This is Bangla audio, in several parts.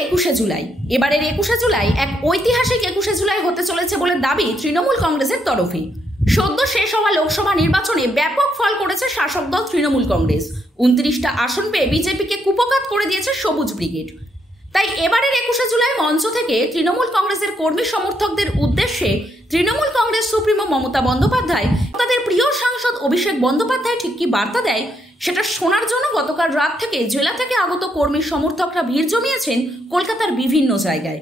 21শে জুলাই। এবারের 21শে জুলাই এক ঐতিহাসিক 21শে জুলাই হতে চলেছে বলে দাবি তৃণমূল কংগ্রেসের তরফে। সদ্য শেষ হওয়া লোকসভা নির্বাচনে ব্যাপক ফল করেছে শাসক দল তৃণমূল কংগ্রেস। 29টা আসন পেয়ে বিজেপিকে কুপোকাত করে দিয়েছে সবুজ ব্রিগেড। তাই এবারের 21শে জুলাই মঞ্চ থেকে তৃণমূল কংগ্রেসের কর্মী সমর্থকদের উদ্দেশ্যে তৃণমূল কংগ্রেস সুপ্রিমো মমতা বন্দ্যোপাধ্যায় তাদের প্রিয় সাংসদ অভিষেক বন্দ্যোপাধ্যায় ঠিক কি বার্তা দেয় সেটা শোনার জন্য গতকাল রাত থেকে জেলা থেকে আগত কর্মী সমর্থকরা ভিড় জমিয়েছেন কলকাতার বিভিন্ন জায়গায়।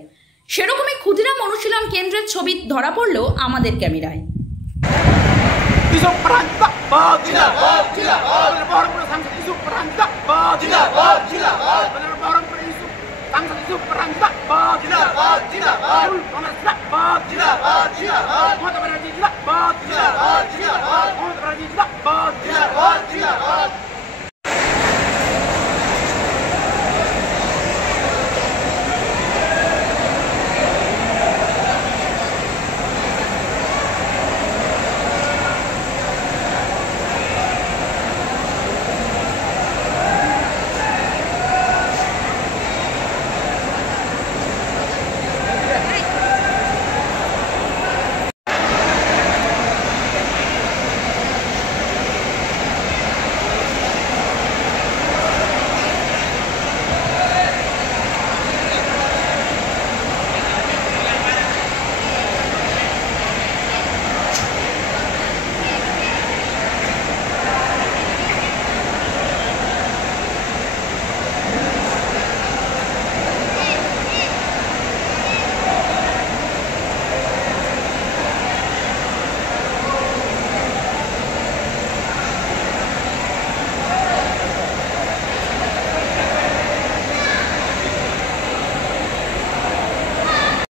সেরকমই ক্ষুদিরাম অনুশীলন কেন্দ্রের ছবি ধরা পড়ল আমাদের ক্যামেরায়।